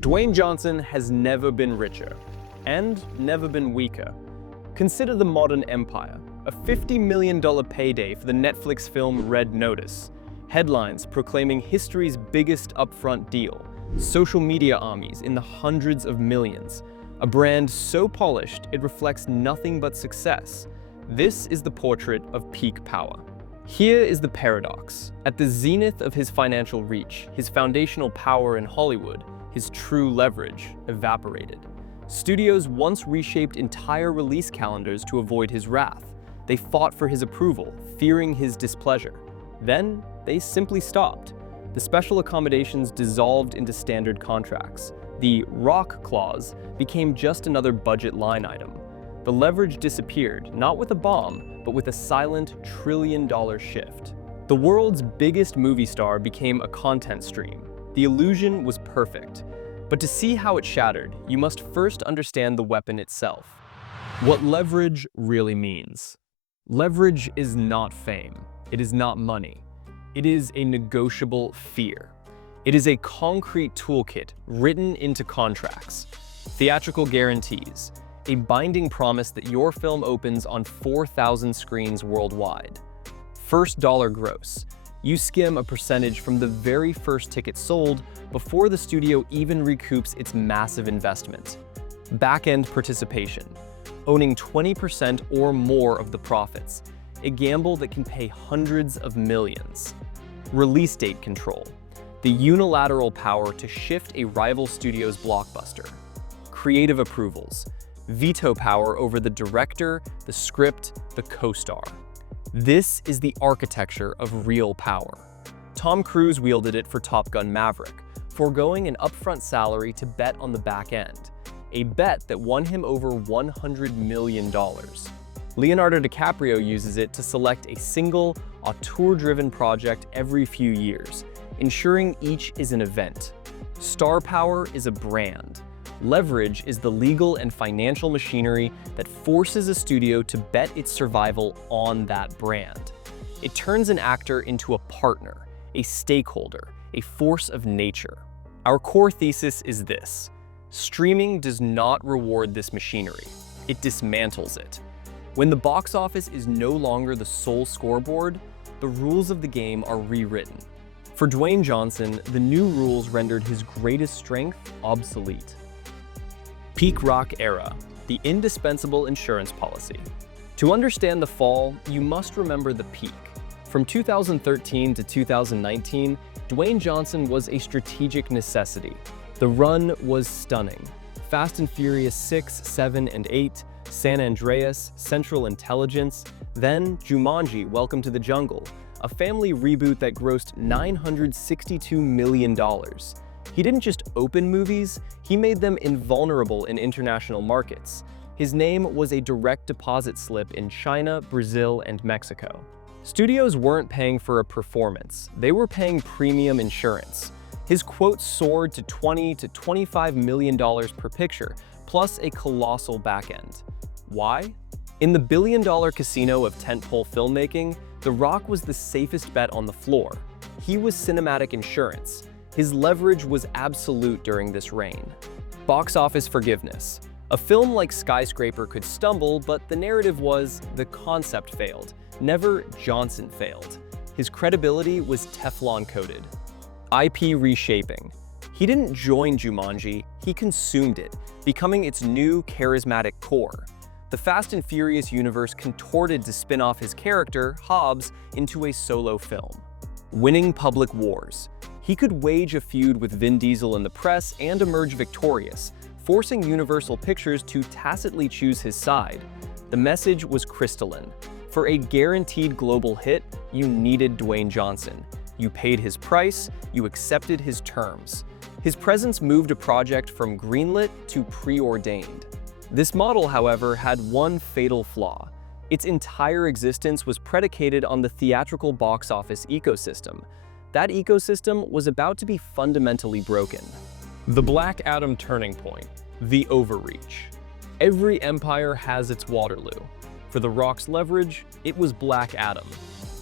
Dwayne Johnson has never been richer and never been weaker. Consider the modern empire, a $50 million payday for the Netflix film Red Notice, headlines proclaiming history's biggest upfront deal, social media armies in the hundreds of millions, a brand so polished it reflects nothing but success. This is the portrait of peak power. Here is the paradox. At the zenith of his financial reach, his foundational power in Hollywood, his true leverage evaporated. Studios once reshaped entire release calendars to avoid his wrath. They fought for his approval, fearing his displeasure. Then, they simply stopped. The special accommodations dissolved into standard contracts. The rock clause became just another budget line item. The leverage disappeared, not with a bomb, but with a silent trillion-dollar shift. The world's biggest movie star became a content stream. The illusion was perfect. But to see how it shattered, you must first understand the weapon itself. What leverage really means. Leverage is not fame. It is not money. It is a negotiable fear. It is a concrete toolkit written into contracts. Theatrical guarantees. A binding promise that your film opens on 4,000 screens worldwide. First dollar gross. You skim a percentage from the very first ticket sold before the studio even recoups its massive investment. Backend participation. Owning 20% or more of the profits. A gamble that can pay hundreds of millions. Release date control. The unilateral power to shift a rival studio's blockbuster. Creative approvals. Veto power over the director, the script, the co-star. This is the architecture of real power. Tom Cruise wielded it for Top Gun Maverick, foregoing an upfront salary to bet on the back end, a bet that won him over $100 million. Leonardo DiCaprio uses it to select a single, auteur-driven project every few years, ensuring each is an event. Star power is a brand. Leverage is the legal and financial machinery that forces a studio to bet its survival on that brand. It turns an actor into a partner, a stakeholder, a force of nature. Our core thesis is this: streaming does not reward this machinery, it dismantles it. When the box office is no longer the sole scoreboard, the rules of the game are rewritten. For Dwayne Johnson, the new rules rendered his greatest strength obsolete. Peak rock era, the indispensable insurance policy. To understand the fall, you must remember the peak. From 2013 to 2019, Dwayne Johnson was a strategic necessity. The run was stunning. Fast and Furious 6, 7, and 8, San Andreas, Central Intelligence, then Jumanji: Welcome to the Jungle, a family reboot that grossed $962 million. He didn't just open movies, he made them invulnerable in international markets. His name was a direct deposit slip in China, Brazil, and Mexico. Studios weren't paying for a performance, they were paying premium insurance. His quotes soared to $20 to $25 million per picture, plus a colossal backend. Why? In the billion-dollar casino of tentpole filmmaking, The Rock was the safest bet on the floor. He was cinematic insurance. His leverage was absolute during this reign. Box office forgiveness. A film like Skyscraper could stumble, but the narrative was the concept failed, never Johnson failed. His credibility was Teflon-coated. IP reshaping. He didn't join Jumanji, he consumed it, becoming its new charismatic core. The Fast and Furious universe contorted to spin off his character, Hobbs, into a solo film. Winning public wars. He could wage a feud with Vin Diesel in the press and emerge victorious, forcing Universal Pictures to tacitly choose his side. The message was crystalline. For a guaranteed global hit, you needed Dwayne Johnson. You paid his price, you accepted his terms. His presence moved a project from greenlit to preordained. This model, however, had one fatal flaw. Its entire existence was predicated on the theatrical box office ecosystem. That ecosystem was about to be fundamentally broken. The Black Adam turning point, the overreach. Every empire has its Waterloo. For The Rock's leverage, it was Black Adam.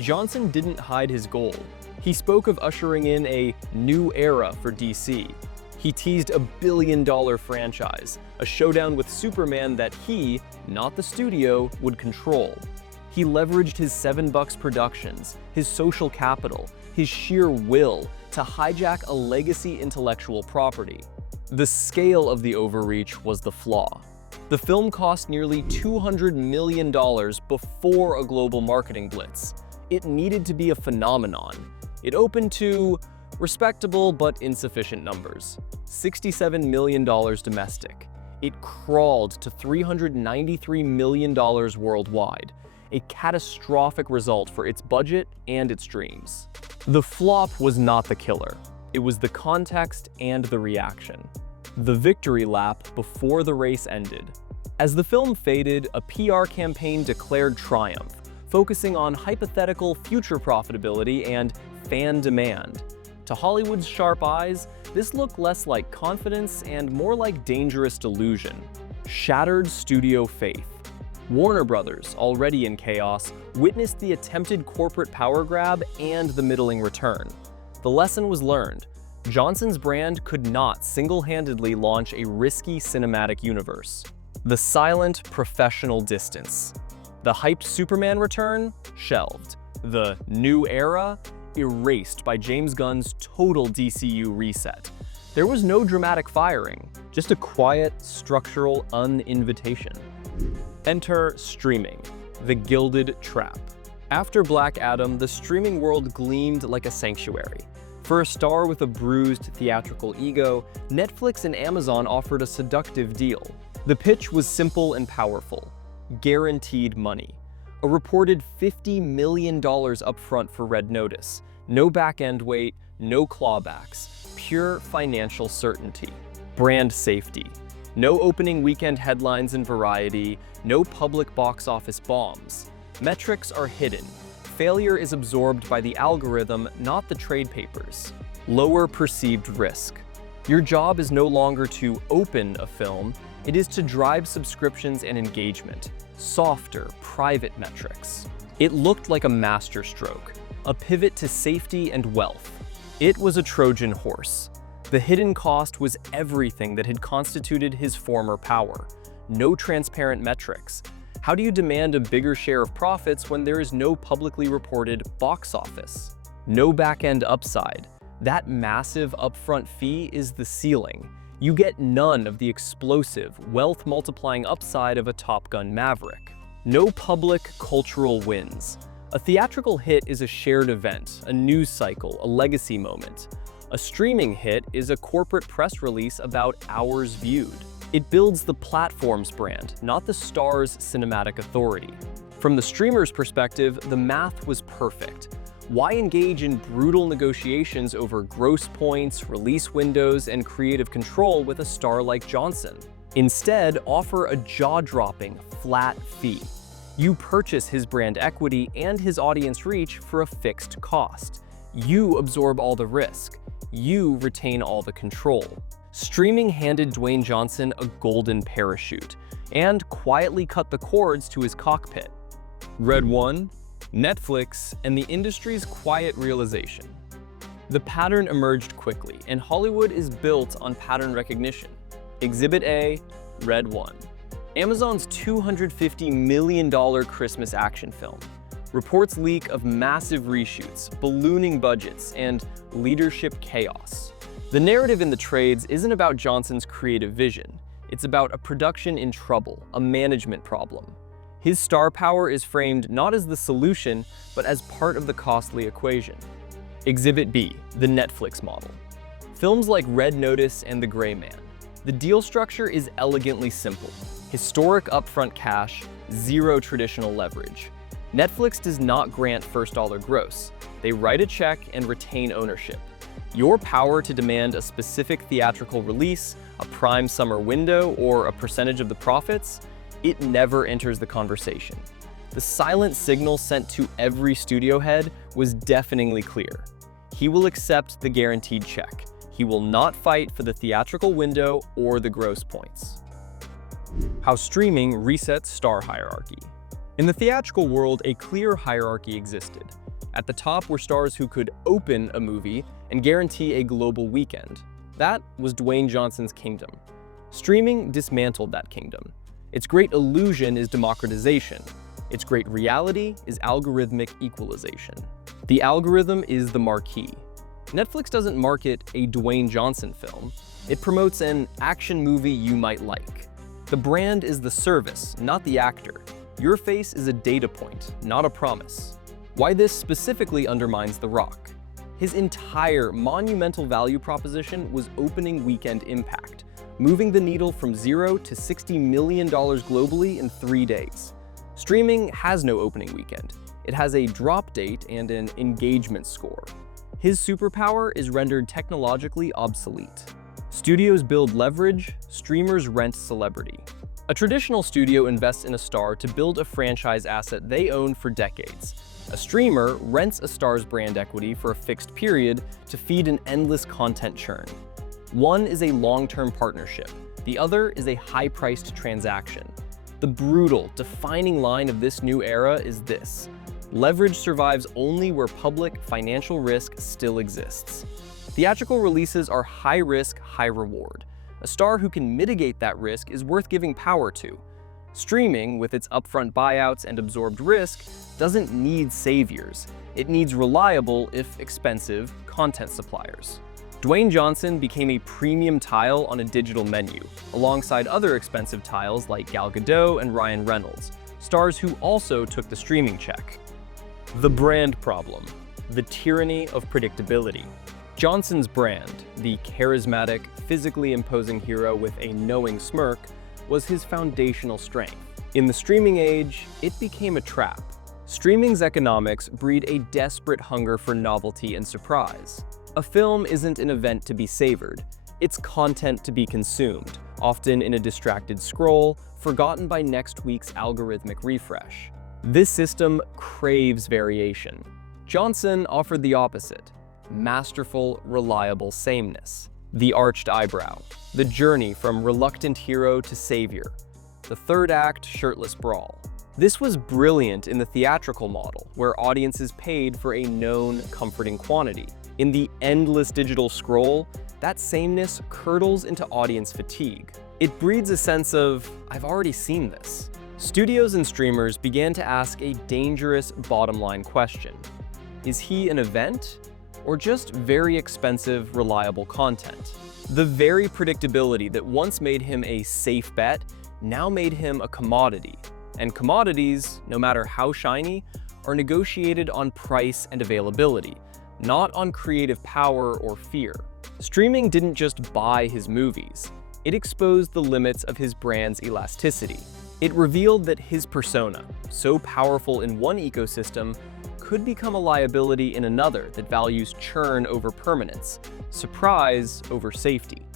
Johnson didn't hide his goal. He spoke of ushering in a new era for DC. He teased a billion-dollar franchise, a showdown with Superman that he, not the studio, would control. He leveraged his $7 productions, his social capital, his sheer will to hijack a legacy intellectual property. The scale of the overreach was the flaw. The film cost nearly $200 million before a global marketing blitz. It needed to be a phenomenon. It opened to respectable but insufficient numbers. $67 million domestic. It crawled to $393 million worldwide, a catastrophic result for its budget and its dreams. The flop was not the killer. It was the context and the reaction. The victory lap before the race ended. As the film faded, a PR campaign declared triumph, focusing on hypothetical future profitability and fan demand. To Hollywood's sharp eyes, this looked less like confidence and more like dangerous delusion. Shattered studio faith. Warner Brothers, already in chaos, witnessed the attempted corporate power grab and the middling return. The lesson was learned. Johnson's brand could not single-handedly launch a risky cinematic universe. The silent, professional distance. The hyped Superman return? Shelved. The new era? Erased by James Gunn's total DCU reset. There was no dramatic firing, just a quiet, structural uninvitation. Enter streaming, the gilded trap. After Black Adam, the streaming world gleamed like a sanctuary. For a star with a bruised theatrical ego, Netflix and Amazon offered a seductive deal. The pitch was simple and powerful. Guaranteed money. A reported $50 million upfront for Red Notice. No back-end wait, no clawbacks. Pure financial certainty. Brand safety. No opening weekend headlines in Variety. No public box office bombs. Metrics are hidden. Failure is absorbed by the algorithm, not the trade papers. Lower perceived risk. Your job is no longer to open a film, it is to drive subscriptions and engagement. Softer, private metrics. It looked like a masterstroke, a pivot to safety and wealth. It was a Trojan horse. The hidden cost was everything that had constituted his former power. No transparent metrics. How do you demand a bigger share of profits when there is no publicly reported box office? No back-end upside. That massive upfront fee is the ceiling. You get none of the explosive, wealth-multiplying upside of a Top Gun Maverick. No public cultural wins. A theatrical hit is a shared event, a news cycle, a legacy moment. A streaming hit is a corporate press release about hours viewed. It builds the platform's brand, not the star's cinematic authority. From the streamer's perspective, the math was perfect. Why engage in brutal negotiations over gross points, release windows, and creative control with a star like Johnson? Instead, offer a jaw-dropping, flat fee. You purchase his brand equity and his audience reach for a fixed cost. You absorb all the risk. You retain all the control. Streaming handed Dwayne Johnson a golden parachute and quietly cut the cords to his cockpit. Red 1, Netflix, and the industry's quiet realization. The pattern emerged quickly, and Hollywood is built on pattern recognition. Exhibit A, Red 1. Amazon's $250 million Christmas action film. Reports leak of massive reshoots, ballooning budgets, and leadership chaos. The narrative in the trades isn't about Johnson's creative vision. It's about a production in trouble, a management problem. His star power is framed not as the solution, but as part of the costly equation. Exhibit B, the Netflix model. Films like Red Notice and The Gray Man. The deal structure is elegantly simple. Historic upfront cash, zero traditional leverage. Netflix does not grant first-dollar gross. They write a check and retain ownership. Your power to demand a specific theatrical release, a prime summer window, or a percentage of the profits, it never enters the conversation. The silent signal sent to every studio head was deafeningly clear. He will accept the guaranteed check. He will not fight for the theatrical window or the gross points. How streaming resets star hierarchy. In the theatrical world, a clear hierarchy existed. At the top were stars who could open a movie and guarantee a global weekend. That was Dwayne Johnson's kingdom. Streaming dismantled that kingdom. Its great illusion is democratization. Its great reality is algorithmic equalization. The algorithm is the marquee. Netflix doesn't market a Dwayne Johnson film. It promotes an action movie you might like. The brand is the service, not the actor. Your face is a data point, not a promise. Why this specifically undermines The Rock. His entire monumental value proposition was opening weekend impact, moving the needle from $0 to $60 million globally in 3 days. Streaming has no opening weekend. It has a drop date and an engagement score. His superpower is rendered technologically obsolete. Studios build leverage, streamers rent celebrity. A traditional studio invests in a star to build a franchise asset they own for decades. A streamer rents a star's brand equity for a fixed period to feed an endless content churn. One is a long-term partnership. The other is a high-priced transaction. The brutal, defining line of this new era is this: leverage survives only where public financial risk still exists. Theatrical releases are high risk, high reward. A star who can mitigate that risk is worth giving power to. Streaming, with its upfront buyouts and absorbed risk, doesn't need saviors. It needs reliable, if expensive, content suppliers. Dwayne Johnson became a premium tile on a digital menu, alongside other expensive tiles like Gal Gadot and Ryan Reynolds, stars who also took the streaming check. The brand problem, the tyranny of predictability. Johnson's brand, the charismatic, physically imposing hero with a knowing smirk, was his foundational strength. In the streaming age, it became a trap. Streaming's economics breed a desperate hunger for novelty and surprise. A film isn't an event to be savored, it's content to be consumed, often in a distracted scroll, forgotten by next week's algorithmic refresh. This system craves variation. Johnson offered the opposite: masterful, reliable sameness. The arched eyebrow, the journey from reluctant hero to savior, the third act shirtless brawl. This was brilliant in the theatrical model, where audiences paid for a known, comforting quantity. In the endless digital scroll, that sameness curdles into audience fatigue. It breeds a sense of, I've already seen this. Studios and streamers began to ask a dangerous bottom-line question. Is he an event, or just very expensive, reliable content? The very predictability that once made him a safe bet now made him a commodity. And commodities, no matter how shiny, are negotiated on price and availability, not on creative power or fear. Streaming didn't just buy his movies. It exposed the limits of his brand's elasticity. It revealed that his persona, so powerful in one ecosystem, could become a liability in another that values churn over permanence, surprise over safety.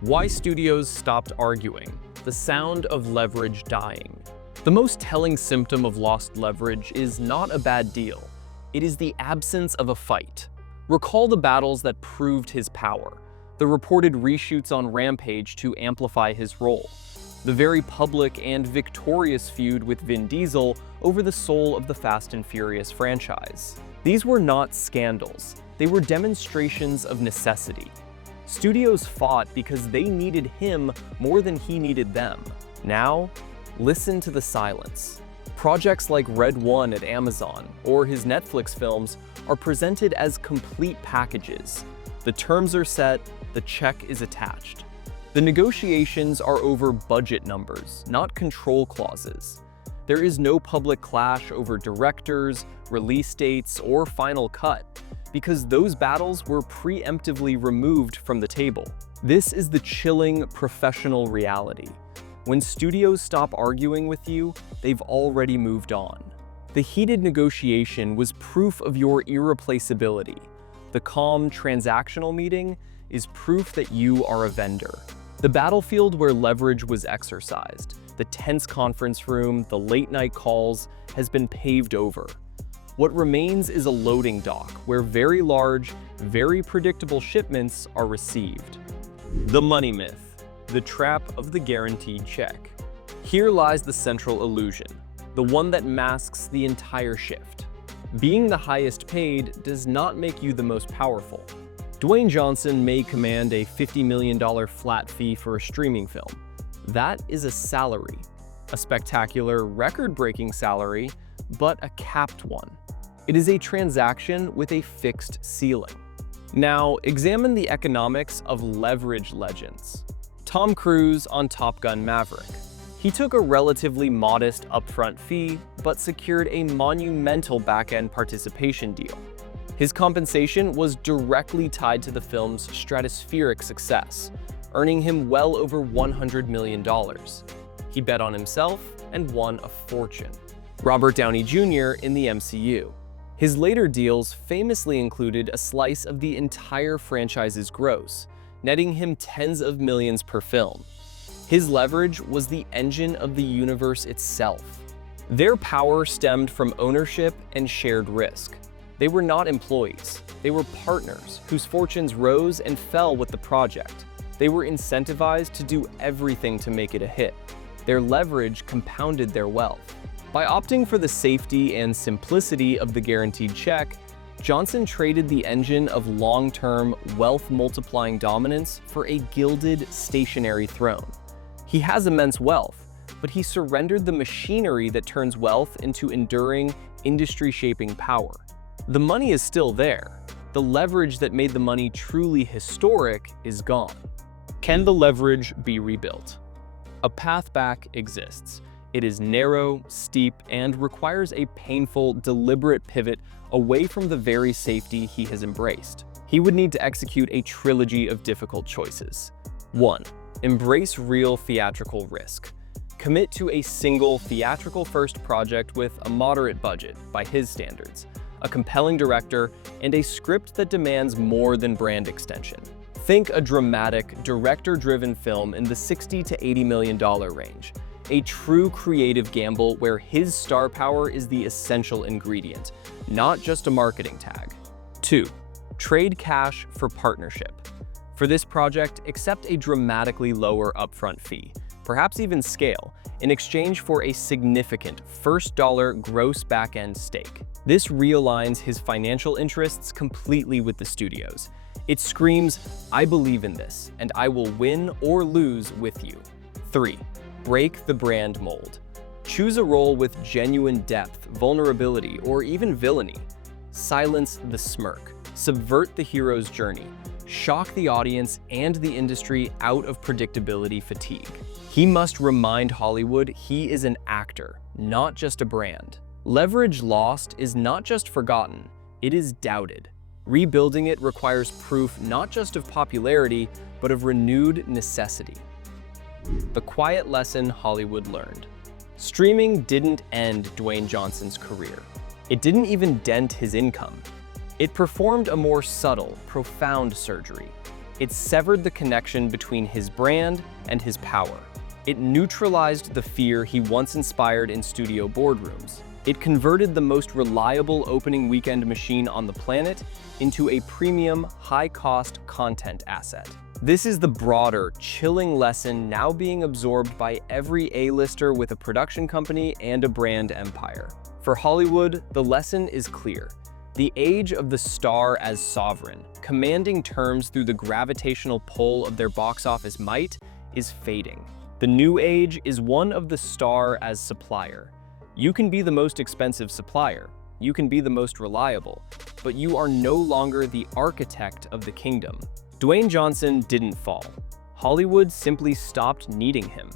Why studios stopped arguing. The sound of leverage dying. The most telling symptom of lost leverage is not a bad deal. It is the absence of a fight. Recall the battles that proved his power, the reported reshoots on Rampage to amplify his role, the very public and victorious feud with Vin Diesel over the soul of the Fast and Furious franchise. These were not scandals. They were demonstrations of necessity. Studios fought because they needed him more than he needed them. Now, listen to the silence. Projects like Red One at Amazon or his Netflix films are presented as complete packages. The terms are set, the check is attached. The negotiations are over budget numbers, not control clauses. There is no public clash over directors, release dates, or final cut, because those battles were preemptively removed from the table. This is the chilling professional reality. When studios stop arguing with you, they've already moved on. The heated negotiation was proof of your irreplaceability. The calm transactional meeting is proof that you are a vendor. The battlefield where leverage was exercised, the tense conference room, the late-night calls, has been paved over. What remains is a loading dock where very large, very predictable shipments are received. The money myth, the trap of the guaranteed check. Here lies the central illusion, the one that masks the entire shift. Being the highest paid does not make you the most powerful. Dwayne Johnson may command a $50 million flat fee for a streaming film. That is a salary, a spectacular, record-breaking salary, but a capped one. It is a transaction with a fixed ceiling. Now, examine the economics of leverage legends. Tom Cruise on Top Gun Maverick. He took a relatively modest upfront fee, but secured a monumental back-end participation deal. His compensation was directly tied to the film's stratospheric success, earning him well over $100 million. He bet on himself and won a fortune. Robert Downey Jr. in the MCU. His later deals famously included a slice of the entire franchise's gross, netting him tens of millions per film. His leverage was the engine of the universe itself. Their power stemmed from ownership and shared risk. They were not employees. They were partners whose fortunes rose and fell with the project. They were incentivized to do everything to make it a hit. Their leverage compounded their wealth. By opting for the safety and simplicity of the guaranteed check, Johnson traded the engine of long-term, wealth-multiplying dominance for a gilded, stationary throne. He has immense wealth, but he surrendered the machinery that turns wealth into enduring, industry-shaping power. The money is still there. The leverage that made the money truly historic is gone. Can the leverage be rebuilt? A path back exists. It is narrow, steep, and requires a painful, deliberate pivot away from the very safety he has embraced. He would need to execute a trilogy of difficult choices. 1. Embrace real theatrical risk. Commit to a single theatrical-first project with a moderate budget, by his standards, a compelling director, and a script that demands more than brand extension. Think a dramatic, director-driven film in the $60 to $80 million range. A true creative gamble where his star power is the essential ingredient, not just a marketing tag. 2. Trade cash for partnership. For this project, accept a dramatically lower upfront fee, perhaps even scale, in exchange for a significant first-dollar gross back-end stake. This realigns his financial interests completely with the studio's. It screams, "I believe in this, and I will win or lose with you." 3. Break the brand mold. Choose a role with genuine depth, vulnerability, or even villainy. Silence the smirk. Subvert the hero's journey. Shock the audience and the industry out of predictability fatigue. He must remind Hollywood he is an actor, not just a brand. Leverage lost is not just forgotten, it is doubted. Rebuilding it requires proof not just of popularity, but of renewed necessity. The quiet lesson Hollywood learned. Streaming didn't end Dwayne Johnson's career. It didn't even dent his income. It performed a more subtle, profound surgery. It severed the connection between his brand and his power. It neutralized the fear he once inspired in studio boardrooms. It converted the most reliable opening weekend machine on the planet into a premium, high-cost content asset. This is the broader, chilling lesson now being absorbed by every A-lister with a production company and a brand empire. For Hollywood, the lesson is clear. The age of the star as sovereign, commanding terms through the gravitational pull of their box office might, is fading. The new age is one of the star as supplier. You can be the most expensive supplier, you can be the most reliable, but you are no longer the architect of the kingdom. Dwayne Johnson didn't fall. Hollywood simply stopped needing him.